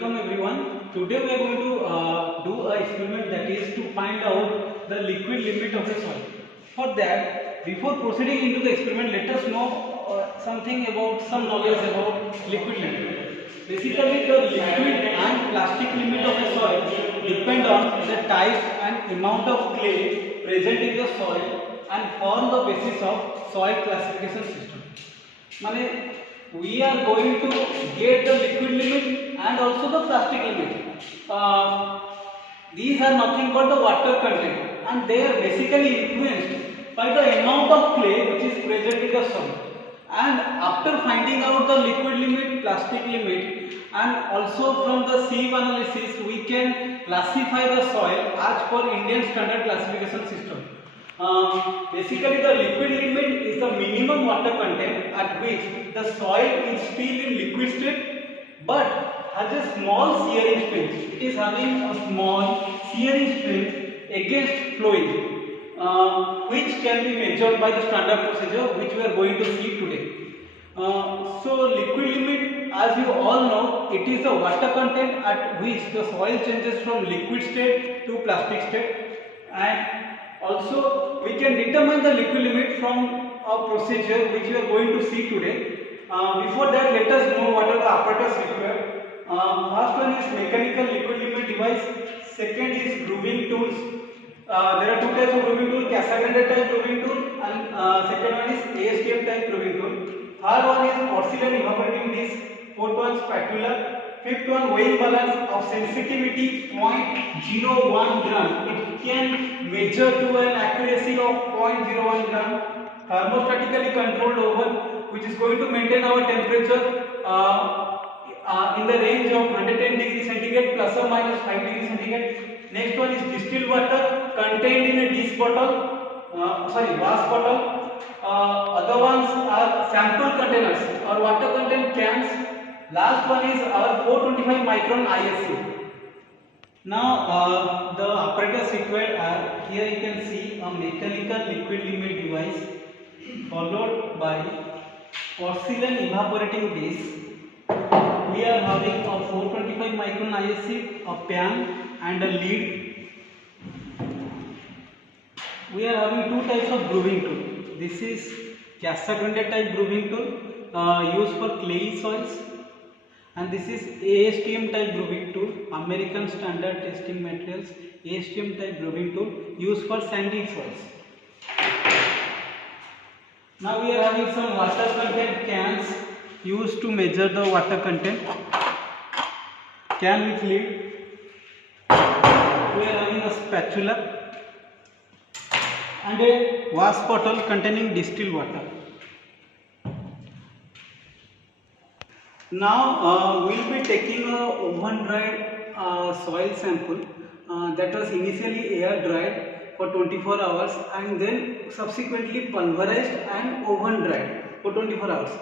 Welcome everyone. Today we are going to do an experiment, that is to find out the liquid limit of the soil. For that, before proceeding into the experiment, let us know some knowledge about liquid limit. Basically, the liquid and plastic limit of the soil depend on the type and amount of clay present in the soil and form the basis of soil classification system. Mane, we are going to get the liquid limit and also the plastic limit. These are nothing but the water content, and they are basically influenced by the amount of clay which is present in the soil. And after finding out the liquid limit, plastic limit, and also from the sieve analysis, we can classify the soil as per Indian standard classification system. Basically, the liquid limit is the minimum water content at which the soil is still in liquid state but has a small shearing strength. It is having a small shearing strength against flowing, which can be measured by the standard procedure which we are going to see today. So liquid limit, as you all know, it is the water content at which the soil changes from liquid state to plastic state, and also we can determine the liquid limit from a procedure which we are going to see today. Before that, let us know what are the apparatus required. First one is mechanical liquid limit device. Second is grooving tools. There are two types of grooving tool: Casagrande type grooving tool, and second one is ASTM type grooving tool. Third one is porcelain evaporating disc. Fourth one spatula. Fifth one, weighing balance of sensitivity 0.01 gram. It can measure to an accuracy of 0.01 gram. Thermostatically controlled oven, which is going to maintain our temperature in the range of 110 degrees centigrade plus or minus 5 degrees centigrade. Next one is distilled water contained in a dish bottle, glass bottle. Other ones are sample containers or water content cans. Last one is our 425 micron ISC. Now the apparatus required are, here you can see a mechanical liquid limit device followed by porcelain evaporating dish. We are having a 425 micron ISC, a pan and a lid. We are having two types of grooving tool. This is Casagrande type grooving tool used for clayey soils, and this is ASTM type grooving tool, American Standard Testing Materials ASTM type grooving tool used for sandy soils. Now we are having some water content cans used to measure the water content. Can with lid. We are having a spatula and a wash bottle containing distilled water. Now we will be taking a oven dried soil sample that was initially air dried for 24 hours and then subsequently pulverized and oven dried for 24 hours.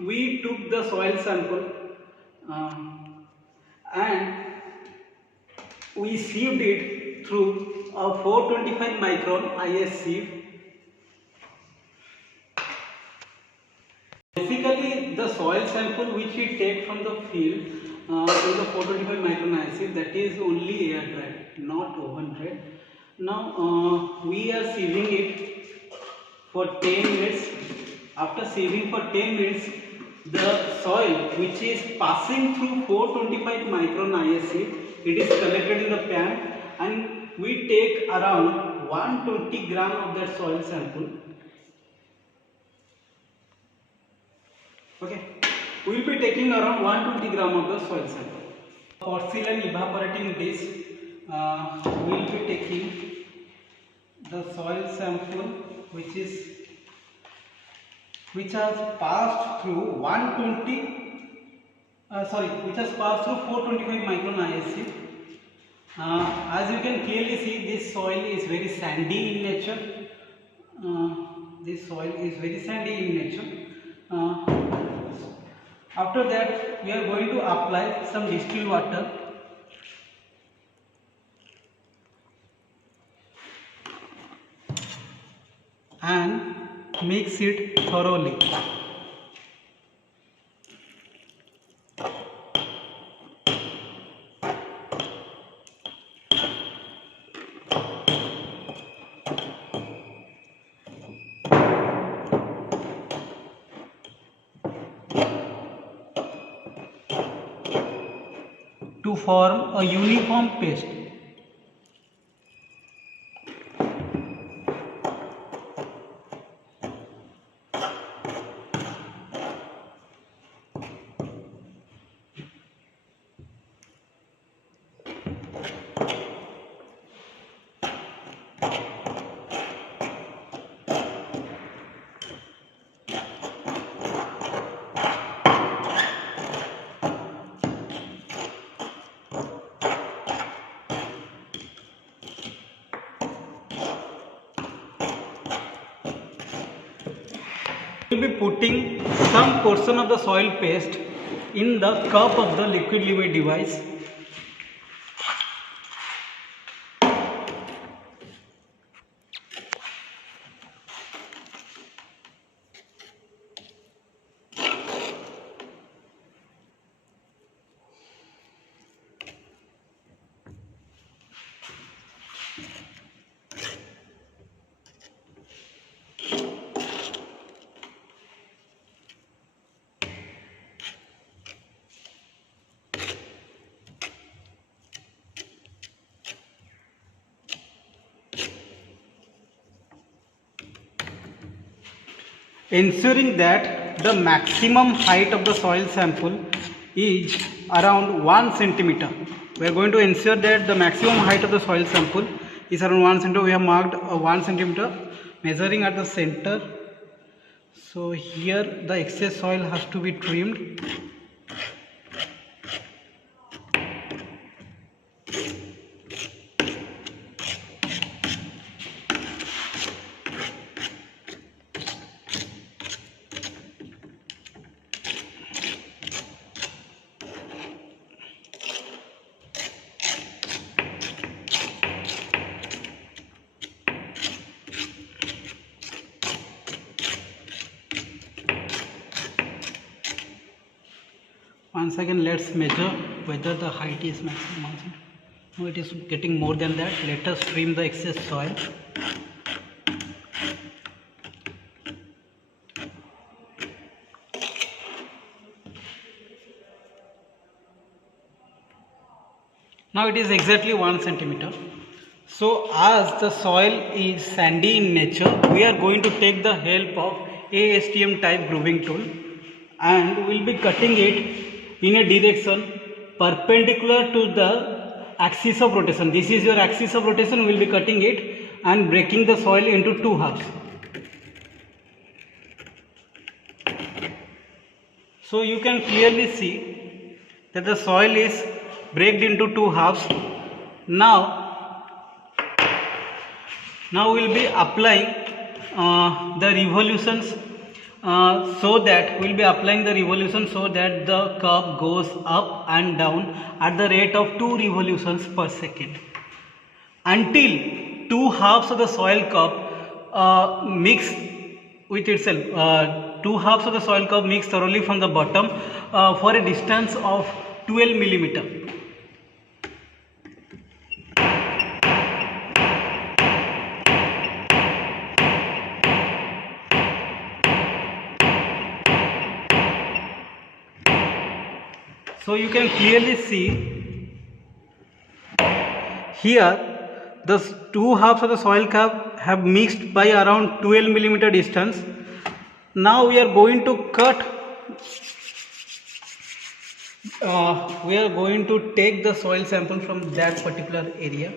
We took the soil sample and we sieved it through a 425 micron IS sieve. Basically, the soil sample which we take from the field in the 425 micron IS sieve, that is only air dried, not oven dried. Now we are sieving it for 10 minutes. After sieving for 10 minutes, the soil which is passing through 425 micron IS sieve, it is collected in the pan, and we take around 120 gram of that soil sample. Okay, we will be taking around 120 gram of the soil sample. Porcelain evaporating dish, we will be taking the soil sample which has passed through 425 micron ISC. As you can clearly see, this soil is very sandy in nature. After that, we are going to apply some distilled water and mix it thoroughly. to form a uniform paste. We will be putting some portion of the soil paste in the cup of the liquid limit device. Ensuring that the maximum height of the soil sample is around 1 centimeter. We are going to ensure that the maximum height of the soil sample is around 1 centimeter. We have marked 1 centimeter, measuring at the center. So here the excess soil has to be trimmed. Once again, let's measure whether the height is maximum. No, it is getting more than that. Let us trim the excess soil. Now it is exactly 1 centimeter. So as the soil is sandy in nature, we are going to take the help of ASTM type grooving tool, and we will be cutting it in a direction perpendicular to the axis of rotation. This is your axis of rotation. We will be cutting it and breaking the soil into two halves. So you can clearly see that the soil is breaked into two halves. Now we will be applying the revolutions so that the cup goes up and down at the rate of 2 revolutions per second until two halves of the soil cup mix with itself. Two halves of the soil cup mix thoroughly from the bottom for a distance of 12 millimeter. So you can clearly see here the two halves of the soil cup have mixed by around 12 millimeter distance. Now we are going to cut. We are going to take the soil sample from that particular area.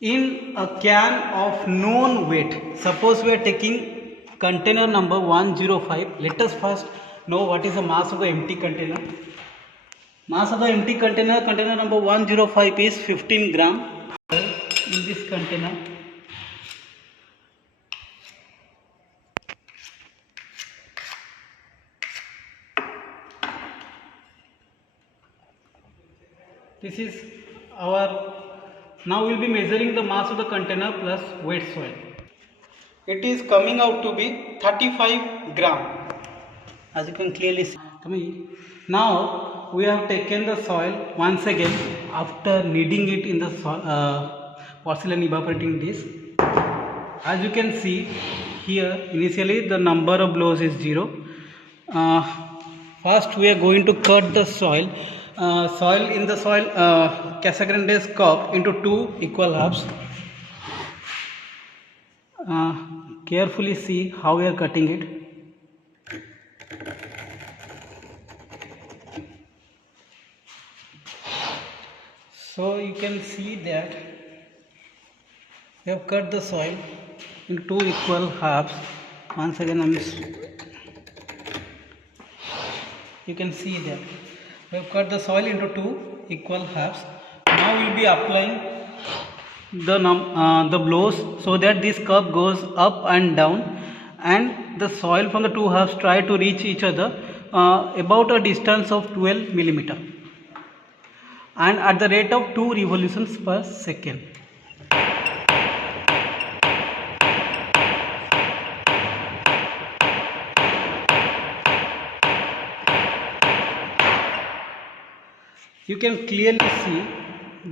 In a can of known weight, suppose we are taking container number 105. Let us first know what is the mass of the empty container. Mass of the empty container number 105 is 15 gram. In this container, this is our. Now we will be measuring the mass of the container plus wet soil. It is coming out to be 35 gram, as you can clearly see. Now we have taken the soil once again after kneading it in the porcelain evaporating dish. As you can see here, initially the number of blows is 0. First we are going to cut the soil Casa Grande cup into 2 equal halves. Carefully see how we are cutting it. So you can see that we have cut the soil into 2 equal halves. Once again you can see that we have cut the soil into 2 equal halves. Now we will be applying the blows so that this cup goes up and down, and the soil from the 2 halves try to reach each other about a distance of 12 millimeter and at the rate of 2 revolutions per second. You can clearly see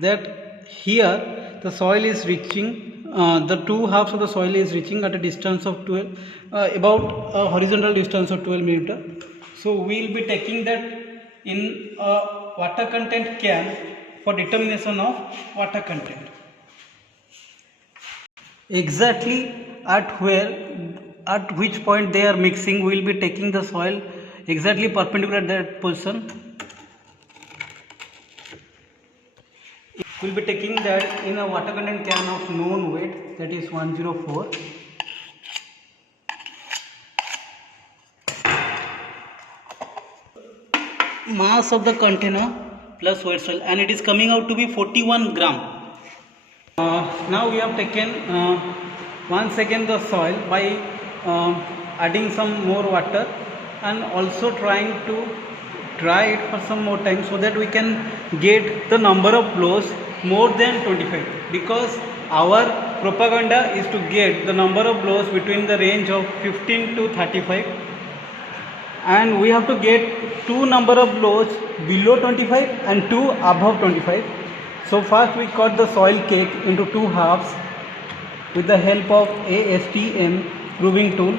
that here the soil is reaching, the 2 halves of the soil is reaching at a distance of 12, about a horizontal distance of 12 millimeter. So we will be taking that in a water content can for determination of water content. Exactly at which point they are mixing, we will be taking the soil exactly perpendicular at that position. We will be taking that in a water content can of known weight, that is 104. Mass of the container plus weight soil, and it is coming out to be 41 gram. Now we have taken once again the soil by adding some more water and also trying to dry it for some more time so that we can get the number of blows more than 25, because our propaganda is to get the number of blows between the range of 15 to 35, and we have to get 2 number of blows below 25 and 2 above 25. So first we cut the soil cake into 2 halves with the help of ASTM proving tool.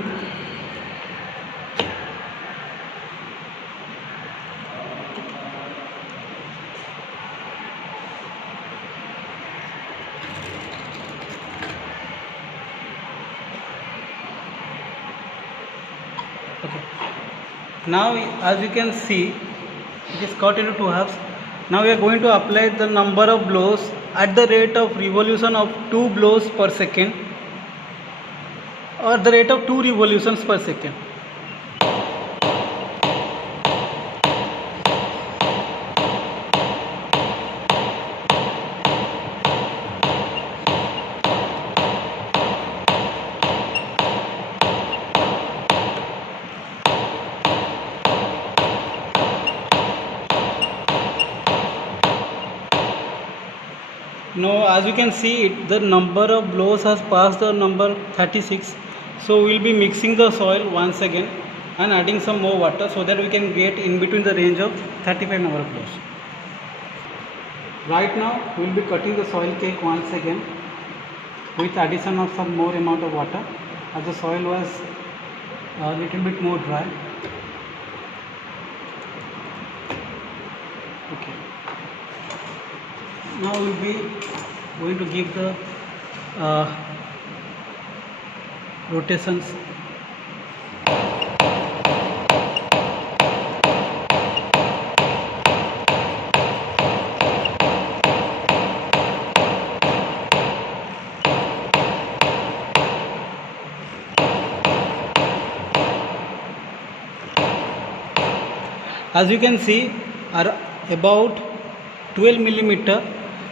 Okay. Now as you can see, it is cut into 2 halves. Now we are going to apply the number of blows at the rate of revolution of 2 blows per second, or the rate of 2 revolutions per second. Now as you can see, the number of blows has passed the number 36. So we will be mixing the soil once again and adding some more water so that we can get in between the range of 35 number of blows. Right now we will be cutting the soil cake once again with addition of some more amount of water, as the soil was a little bit more dry. Okay. Now we will be going to give the rotations. As you can see, about 12 millimeter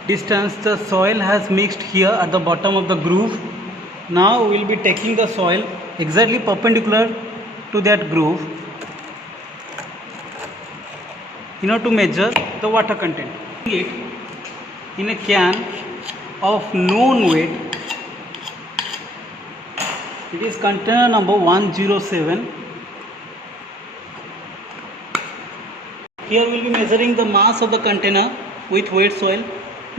distance the soil has mixed here at the bottom of the groove. Now we will be taking the soil exactly perpendicular to that groove in order to measure the water content. It in a can of known weight, it is container number 107. Here we will be measuring the mass of the container with weight soil.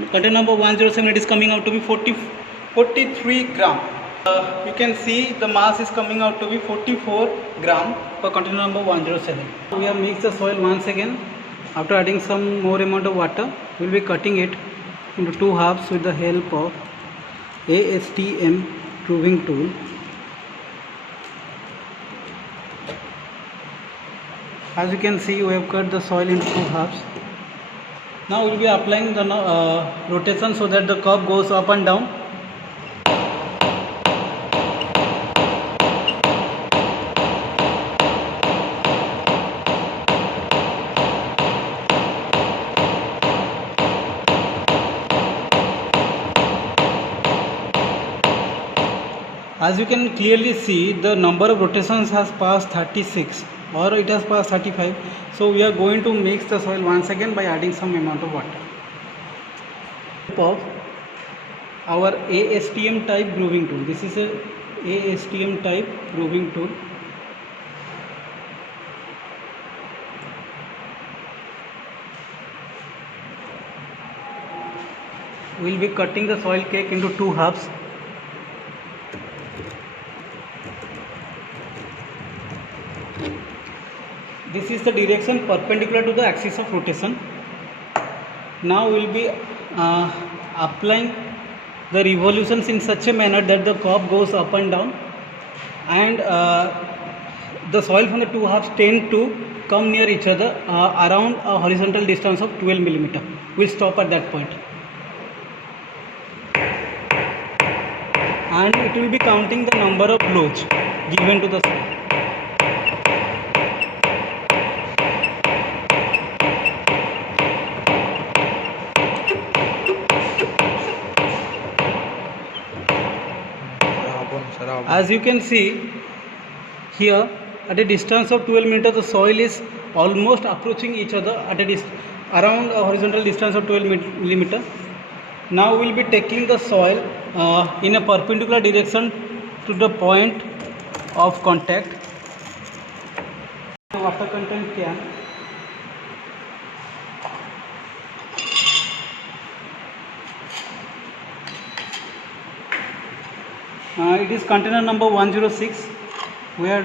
container number 107, it is coming out to be 43 gram. You can see the mass is coming out to be 44 gram for container number 107. We have mixed the soil once again. After adding some more amount of water, we will be cutting it into two halves with the help of ASTM proving tool. As you can see, we have cut the soil into two halves. Now we will be applying the rotation so that the curve goes up and down. As you can clearly see, the number of rotations has passed 36 or it has passed 35. So we are going to mix the soil once again by adding some amount of water. Of our ASTM type grooving tool. This is a ASTM type grooving tool. We will be cutting the soil cake into two halves. This is the direction perpendicular to the axis of rotation. Now we will be applying the revolutions in such a manner that the curve goes up and down, and the soil from the two halves tend to come near each other around a horizontal distance of 12 millimeter. We will stop at that point. And it will be counting the number of blows given to the soil. As you can see here, at a distance of 12 meters, the soil is almost approaching each other at around a horizontal distance of 12 millimeter. Now we will be taking the soil in a perpendicular direction to the point of contact. Water content can. It is container number 106. We had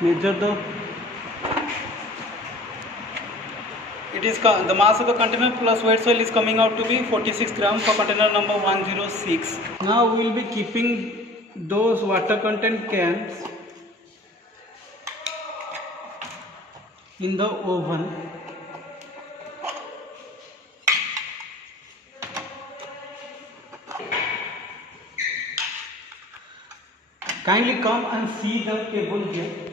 measured the mass of the container plus wet soil is coming out to be 46 grams for container number 106. Now we will be keeping those water content cans in the oven. Kindly come and see the table here.